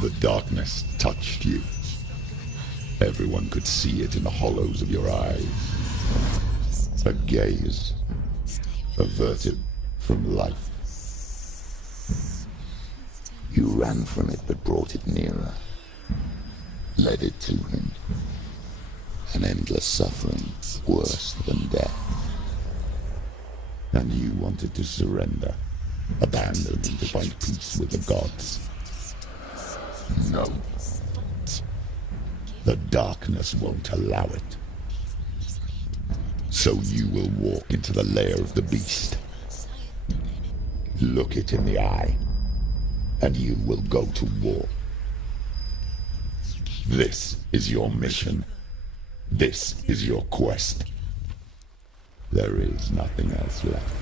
The darkness touched you. Everyone could see it in the hollows of your eyes. A gaze averted from life. You ran from it but brought it nearer. Led it to him. An endless suffering worse than death. And you wanted to surrender, abandon and to find peace with the gods. No. The darkness won't allow it. So you will walk into the lair of the beast. Look it in the eye, and you will go to war. This is your mission. This is your quest. There is nothing else left.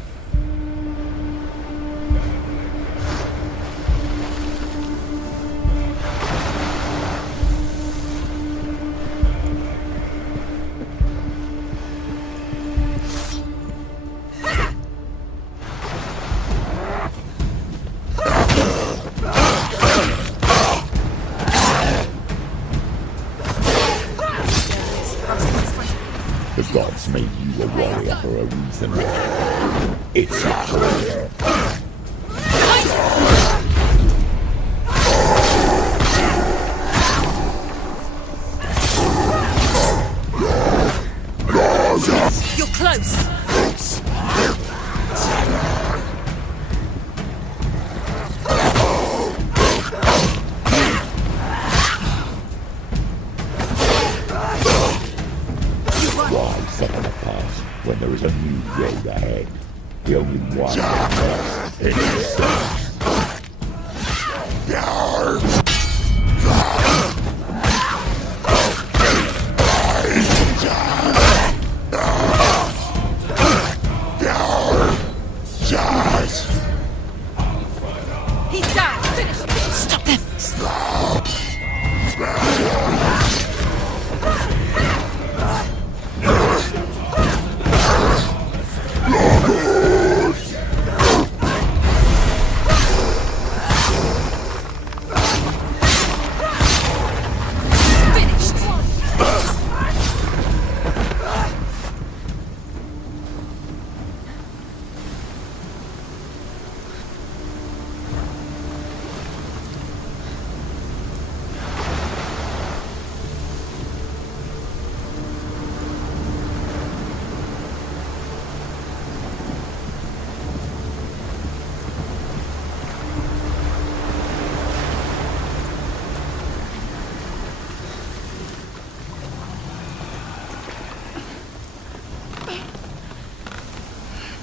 The gods made you a warrior for a reason. It's a career. You're close. Why set them apart when there is a new road ahead? The only one that is yourself. He's down. Finish him. Stop them.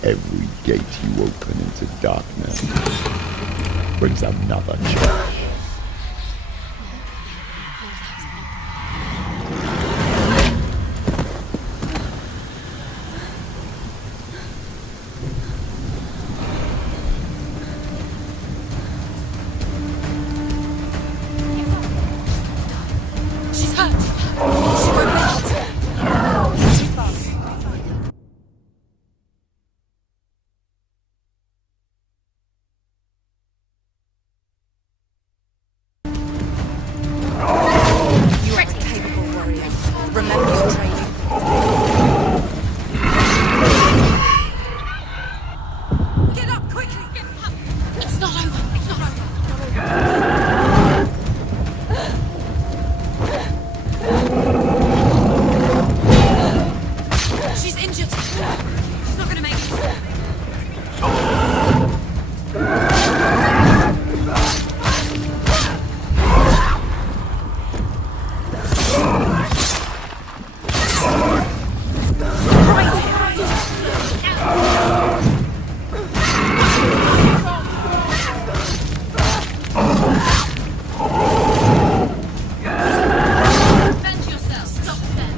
Every gate you open into darkness brings another church. She's hurt. She won't make it. He's too fast. You are a capable warrior. Remember your training. Get up quickly! Get up! It's not over! It's not over! She's injured! She's not gonna make it! Defend yourself! Stop them!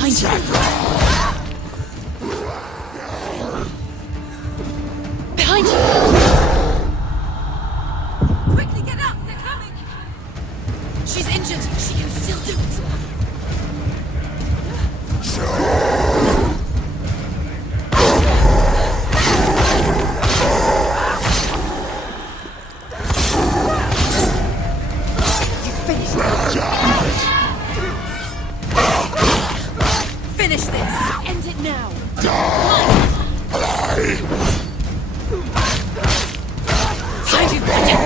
Behind you! Behind you! Quickly get up! They're coming! She's injured. She can still do it. Finish this! End it now! Find you, Bridget!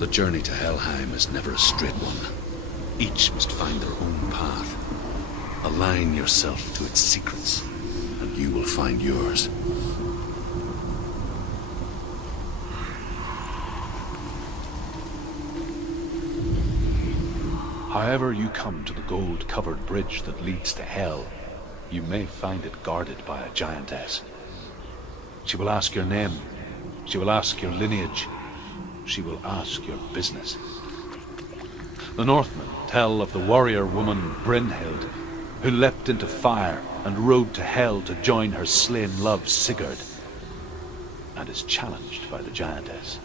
The journey to Helheim is never a straight one. Each must find their own path. Align yourself to its secrets, and you will find yours. However you come to the gold-covered bridge that leads to Hell, you may find it guarded by a giantess. She will ask your name. She will ask your lineage. She will ask your business. The Northmen tell of the warrior woman Brynhild, who leapt into fire and rode to Hell to join her slain love Sigurd, and is challenged by the giantess.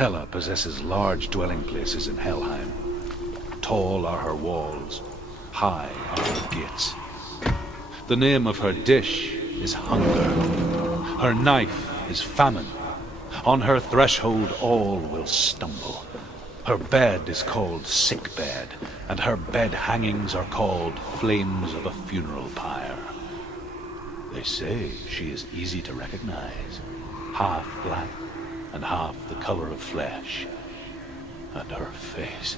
Hela possesses large dwelling places in Helheim. Tall are her walls, high are her gates. The name of her dish is hunger. Her knife is famine. On her threshold all will stumble. Her bed is called sick bed, and her bed hangings are called flames of a funeral pyre. They say she is easy to recognize, half black and half the color of flesh, and her face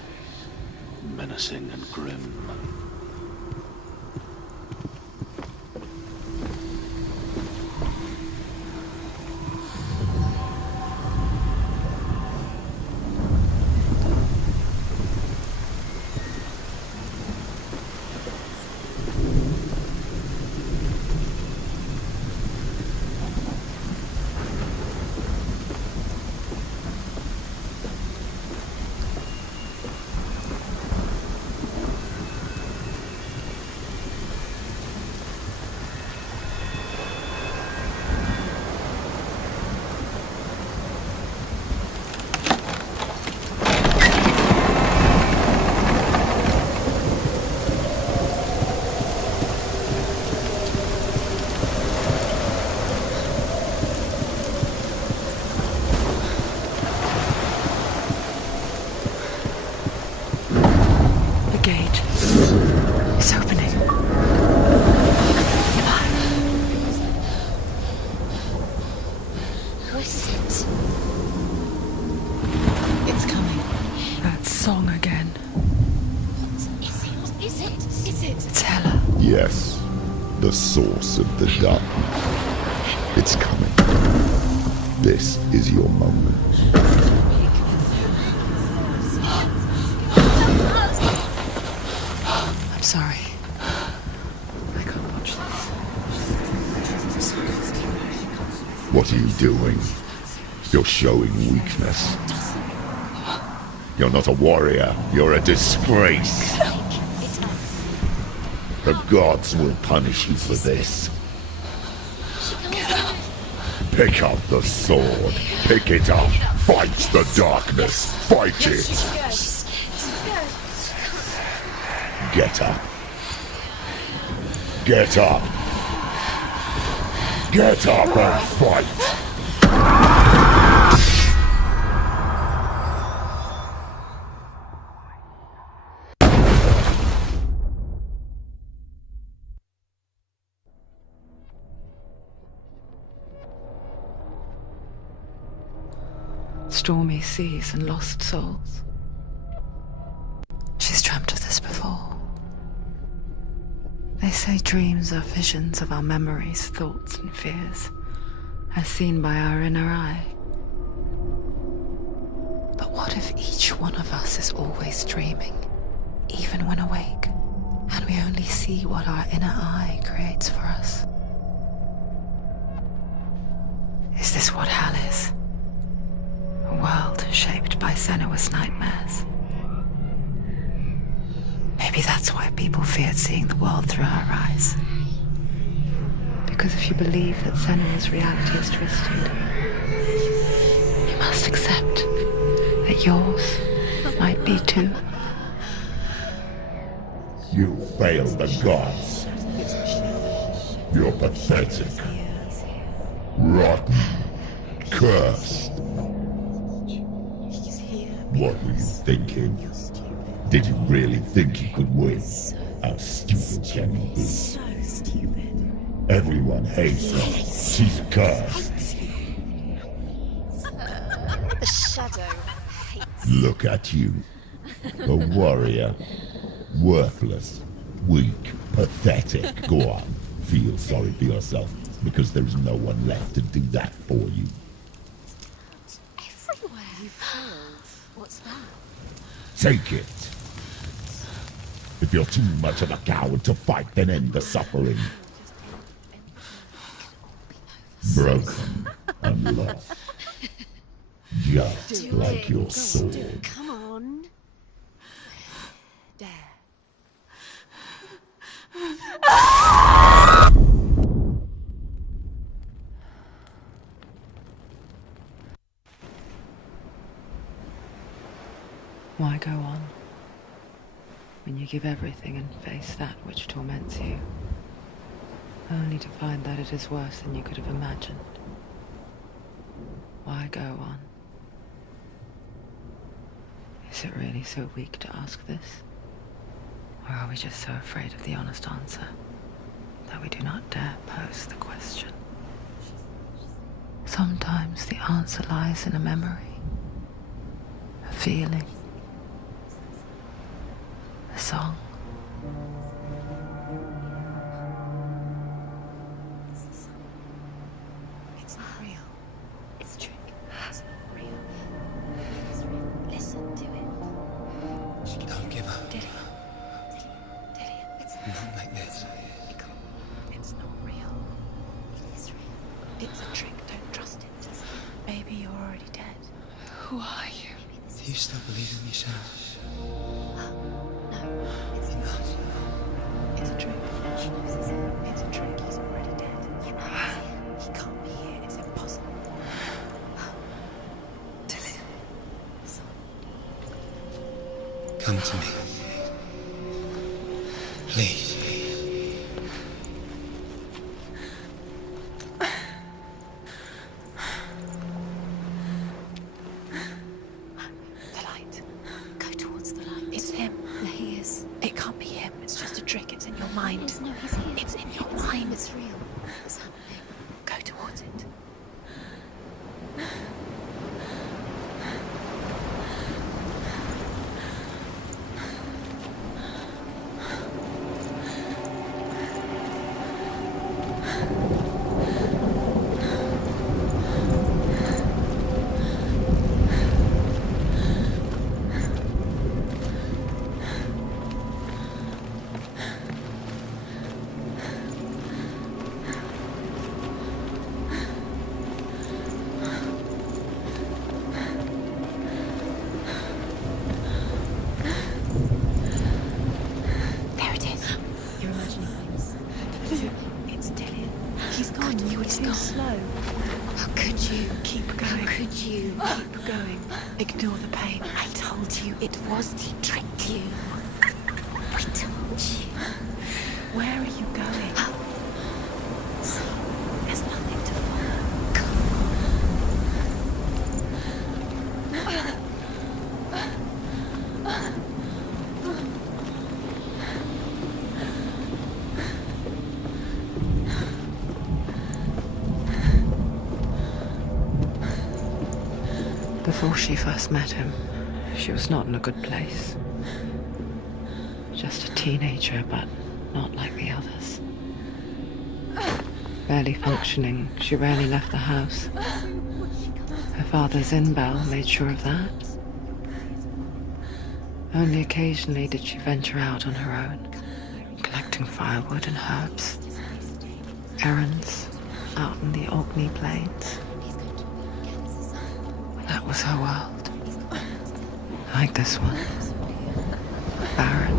menacing and grim. Is it? It's Hela. Yes, the source of the darkness. It's coming. This is your moment. I'm sorry. I can't watch this. What are you doing? You're showing weakness. You're not a warrior. You're a disgrace. The gods will punish you for this. Pick up the sword. Pick it up. Fight the darkness. Fight it. Get up. Get up. Get up and fight. Stormy seas and lost souls. She's dreamt of this before. They say dreams are visions of our memories, thoughts, and fears, as seen by our inner eye. But what if each one of us is always dreaming, even when awake, and we only see what our inner eye creates for us? Is this what hell is? A world shaped by Senua's nightmares. Maybe that's why people feared seeing the world through her eyes. Because if you believe that Senua's reality is twisted, you must accept that yours might be too. You failed the gods. You're pathetic. Rotten. Cursed. What were you thinking? Did you really think you could win? How stupid can you be? So stupid. Everyone hates her. She's cursed. The shadow hates. Look at you. A warrior. Worthless. Weak. Pathetic. Go on. Feel sorry for yourself, because there is no one left to do that for you. Everywhere. You failed. What's that? Take it. If you're too much of a coward to fight, then end the suffering. Broken and lost. Just like your sword. Come on. Dare. Why go on when you give everything and face that which torments you, only to find that it is worse than you could have imagined? Why go on? Is it really so weak to ask this? Or are we just so afraid of the honest answer that we do not dare pose the question? Sometimes the answer lies in a memory, a feeling, a song. It's not real. It's a trick. It's not real. It's real. Listen to it. Don't give up. Did it? It's Not like this. it can't. It's not real. It is real. It's a trick. Don't trust it. Maybe you're already dead. Who are you? Do you still believe in me, Shannon? No, it's not. It's a trick. She knows it's him. It's a trick. He's already dead. You know he's here. He can't be here. It's impossible. Tilly. Come to me. Please. The light. Go towards the light. It's him. There he is. It can't be him. It's just a trick. It's in your mind. No, he's here. It's in your mind. It's real. What's happening? Go towards it. too slow. How could you? Keep going. How could you? Keep going. Ignore the pain. I told you it was. He tricked you. I told you. Where are you going? See, there's nothing to follow. Come Before she first met him, she was not in a good place. Just a teenager, but not like the others. Barely functioning, she rarely left the house. Her father's in-bell made sure of that. Only occasionally did she venture out on her own, collecting firewood and herbs. Errands out in the Orkney Plains. That was her world. Like this one. Barren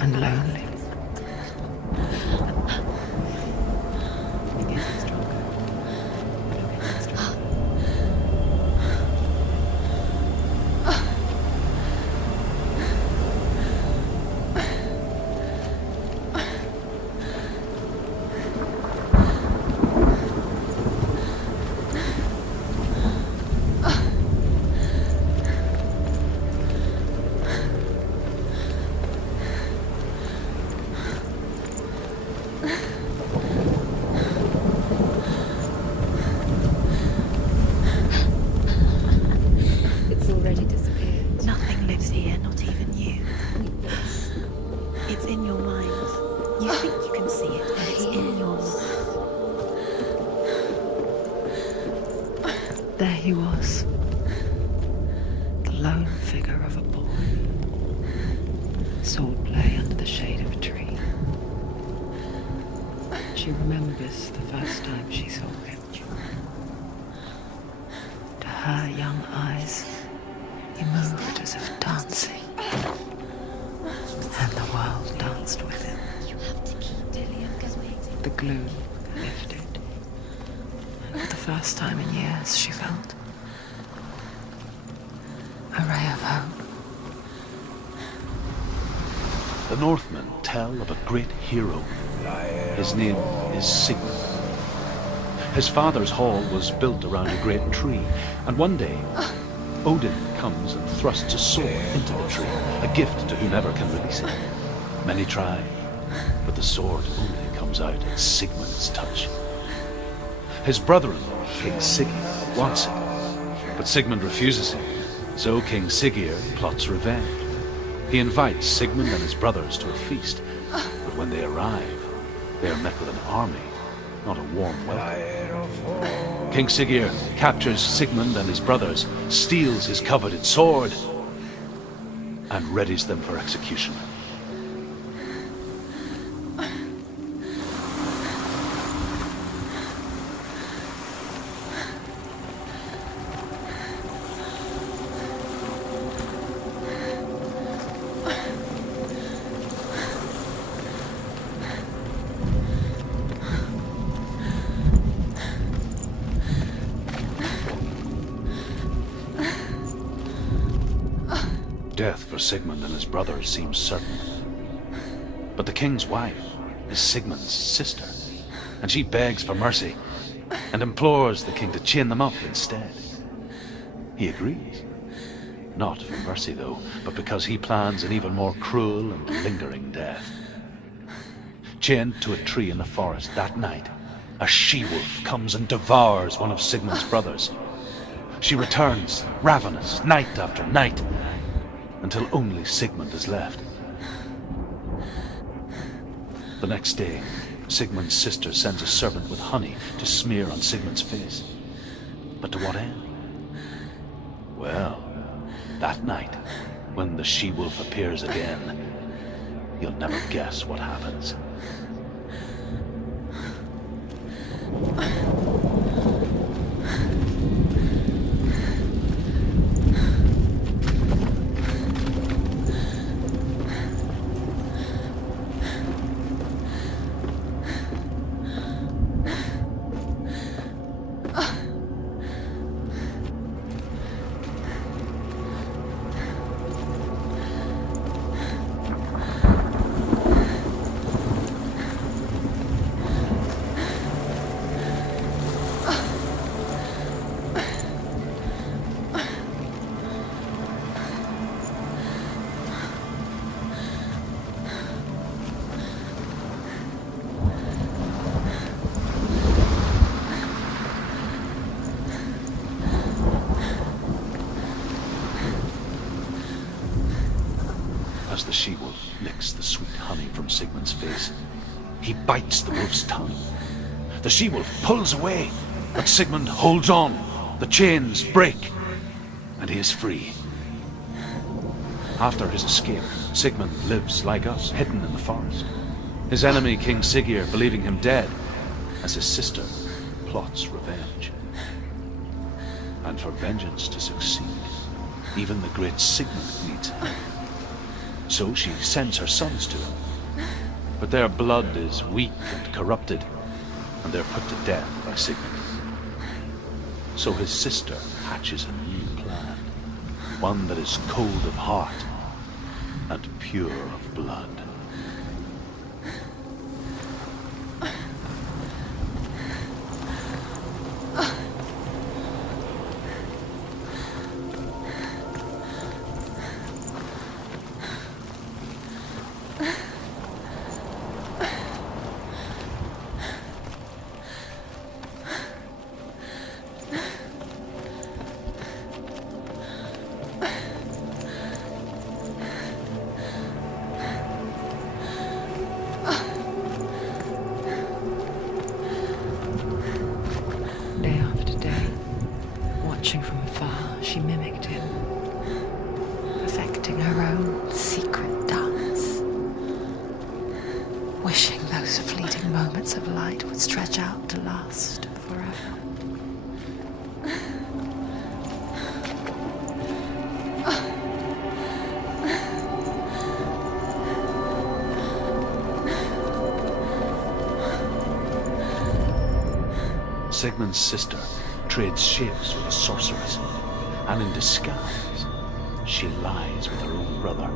and lonely. It's already disappeared. Nothing lives here, not even you. It's in your mind. You think you can see it, but it's in your mind. There he was. The lone figure of a boy. Sword play under the shade of a tree. She remembers the first time she saw him. To her young eyes, he moved as if dancing. And the world danced with him. You have to keep Dillian going. The gloom lifted. And for the first time in years, she felt a ray of hope. The Northmen tell of a great hero. His name is Sigmund. His father's hall was built around a great tree, and one day Odin comes and thrusts a sword into the tree, a gift to whomever can release it. Many try, but the sword only comes out at Sigmund's touch. His brother-in-law, King Siggeir, wants it, but Sigmund refuses him, so King Siggeir plots revenge. He invites Sigmund and his brothers to a feast, but when they arrive, they are met with an army, not a warm welcome. King Siggeir captures Sigmund and his brothers, steals his coveted sword, and readies them for execution. Death for Sigmund and his brothers seems certain. But the king's wife is Sigmund's sister, and she begs for mercy and implores the king to chain them up instead. He agrees. Not for mercy, though, but because he plans an even more cruel and lingering death. Chained to a tree in the forest that night, a she-wolf comes and devours one of Sigmund's brothers. She returns, ravenous, night after night, until only Sigmund is left. The next day, Sigmund's sister sends a servant with honey to smear on Sigmund's face. But to what end? Well, that night, when the she-wolf appears again, you'll never guess what happens. takes the sweet honey from Sigmund's face. He bites the wolf's tongue. The she-wolf pulls away, but Sigmund holds on. The chains break, and he is free. After his escape, Sigmund lives like us, hidden in the forest. His enemy, King Siggeir, believing him dead, as his sister plots revenge. And for vengeance to succeed, even the great Sigmund needs help. So she sends her sons to him. But their blood is weak and corrupted, and they're put to death by Sigmund. So his sister hatches a new plan, one that is cold of heart and pure of blood. Day after day, watching from afar, she mimicked him, perfecting her own secret dance, wishing those fleeting moments of light would stretch out to last forever. Sigmund's sister trades shapes with a sorceress, and in disguise, she lies with her own brother.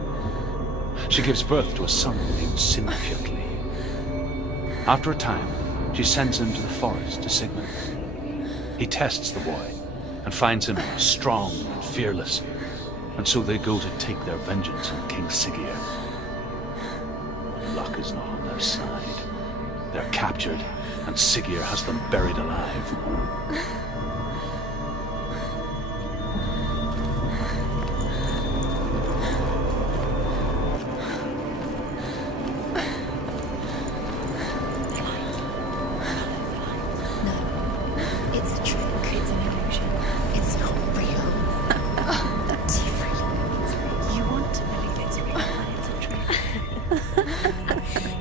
She gives birth to a son named Sinfjotli. After a time, she sends him to the forest to Sigmund. He tests the boy and finds him strong and fearless, and so they go to take their vengeance on King Siggeir. Luck is not on their side. They're captured, and Siggeir has them buried alive. No, it's a trick. It's an illusion. It's not real. You want to believe it's real, but it's a trick.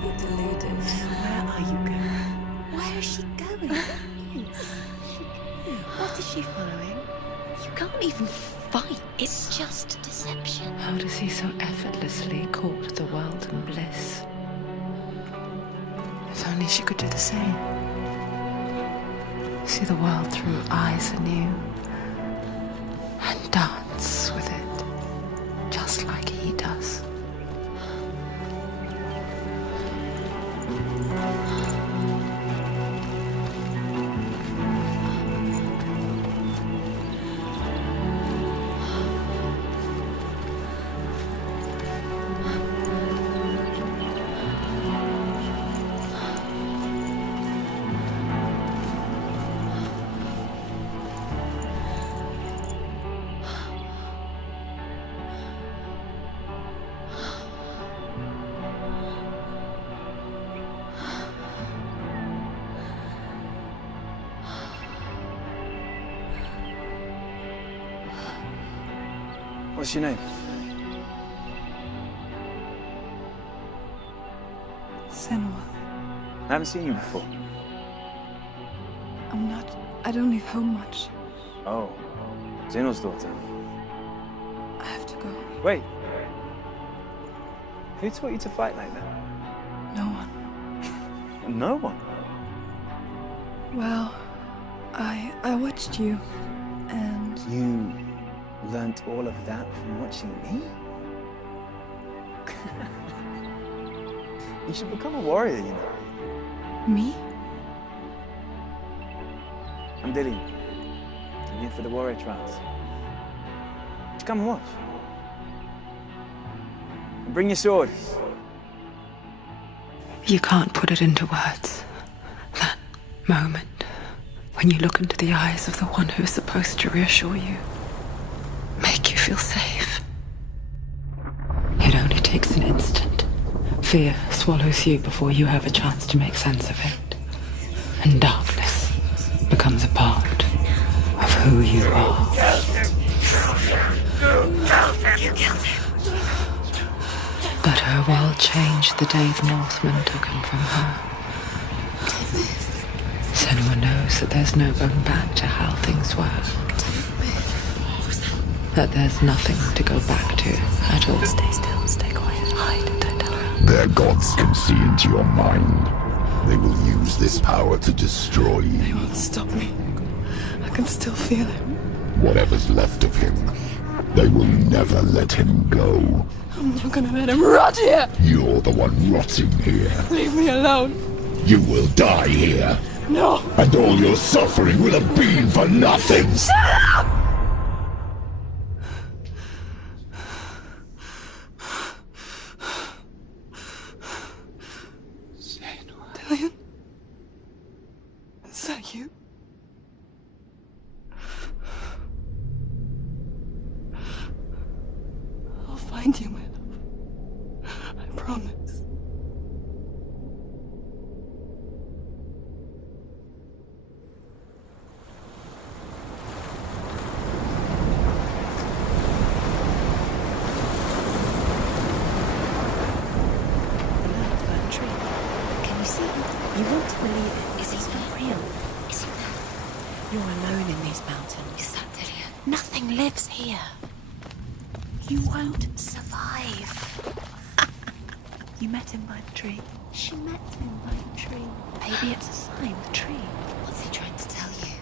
You're deluded. Where are you going? Where is she going? What is she following? You can't even fight. It's just a deception. How does he so effortlessly court the world and bliss? If only she could do the same. See the world through eyes anew and dance with it, just like he does. What's your name? Senua. I haven't seen you before. I don't leave home much. Oh, Zeno's daughter. I have to go. Wait. Who taught you to fight like that? No one. No one. Well, I watched you, and You learnt all of that from watching me? You should become a warrior, you know. me? I'm Dillian. I'm here for the warrior trials. Just come and watch. And bring your sword. You can't put it into words. That moment when you look into the eyes of the one who is supposed to reassure you, make you feel safe. It only takes an instant, Fear swallows you before you have a chance to make sense of it. And darkness becomes a part of who you are. You killed him. But her world changed the day the Northmen took him from her. Senua knows that there's no going back to how things were. That there's nothing to go back to at all. Stay still, stay quiet, hide, don't tell her. Their gods can see into your mind. They will use this power to destroy They you. won't stop me. I can still feel him. Whatever's left of him, they will never let him go. I'm not gonna let him rot here! You're the one rotting here. Leave me alone! You will die here. No! And all your suffering will have been for nothing. Dillion? Is that you? I'll find you, my love. I promise. That tree. Can you see it? You want to believe it. Is it not real? Is it there? You're alone in these mountains. Is that Dillion? Nothing lives here. You won't survive. You met him by the tree. She met him by the tree. Maybe it's a sign, the tree. What's he trying to tell you?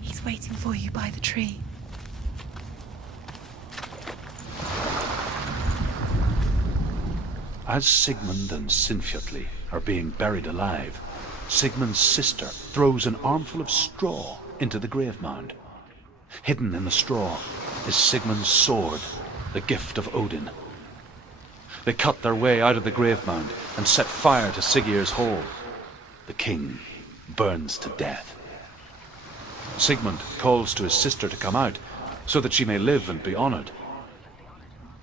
He's waiting for you by the tree. As Sigmund and Sinfjotli are being buried alive, Sigmund's sister throws an armful of straw into the grave mound. Hidden in the straw is Sigmund's sword, the gift of Odin. They cut their way out of the grave mound and set fire to Siggeir's hall. The king burns to death. Sigmund calls to his sister to come out so that she may live and be honored.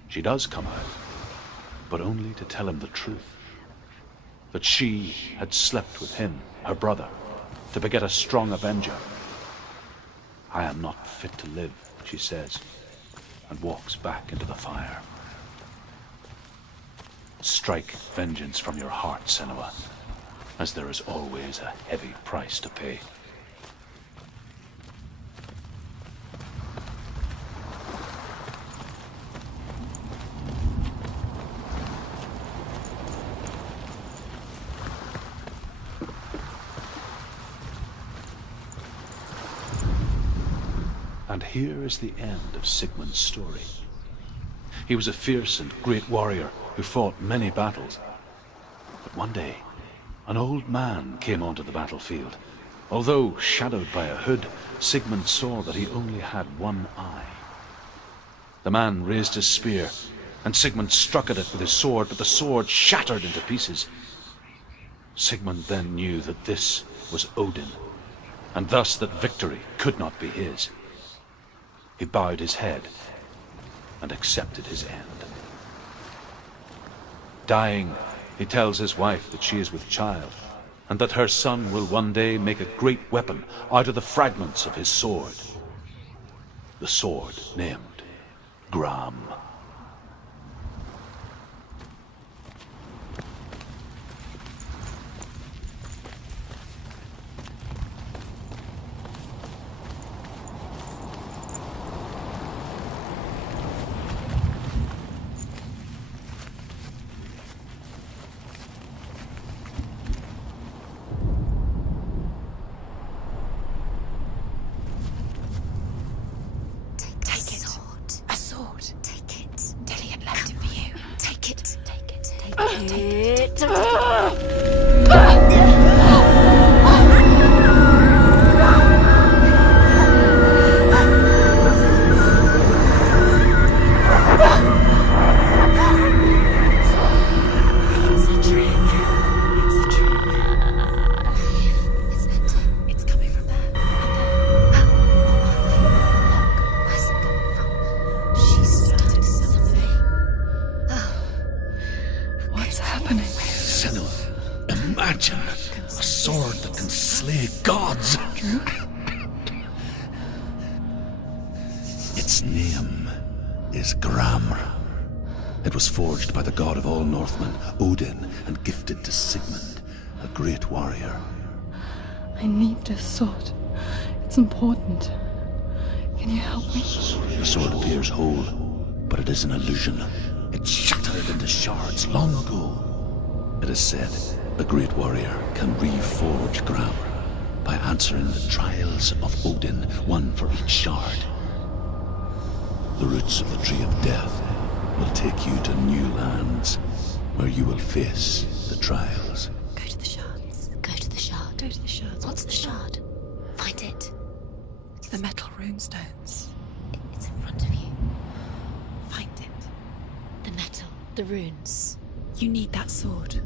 She does come out, but only to tell him the truth. That she had slept with him, her brother, to beget a strong avenger. I am not fit to live, she says, and walks back into the fire. Strike vengeance from your heart, Senua, as there is always a heavy price to pay. And here is the end of Sigmund's story. He was a fierce and great warrior who fought many battles. But one day, an old man came onto the battlefield. Although shadowed by a hood, Sigmund saw that he only had one eye. The man raised his spear, and Sigmund struck at it with his sword, but the sword shattered into pieces. Sigmund then knew that this was Odin, and thus that victory could not be his. He bowed his head and accepted his end. Dying, he tells his wife that she is with child, and that her son will one day make a great weapon out of the fragments of his sword. The sword named Gram. Take it. A sword. Take it. Dillion left it for you. Take it. Take it. Take it. Take it. It's a trick. It's a trick. It's empty. It's coming from there. Where's it coming from? She's stuck something. What's happening? happening? Senua, imagine a sword that can slay gods. Drew? Its name is Gramr. It was forged by the god of all Northmen, Odin, and gifted to Sigmund, a great warrior. I need this sword. It's important. Can you help me? The sword appears whole, but it is an illusion. It shattered into shards long ago. It is said the great warrior can reforge Gramr by answering the trials of Odin, one for each shard. The roots of the Tree of Death will take you to new lands where you will face the trials. Go to the shards. Go to the shard. Go to the shards. What's the shard? Find it. It's the metal runestones. It's in front of you. Find it. The metal. The runes. You need that sword.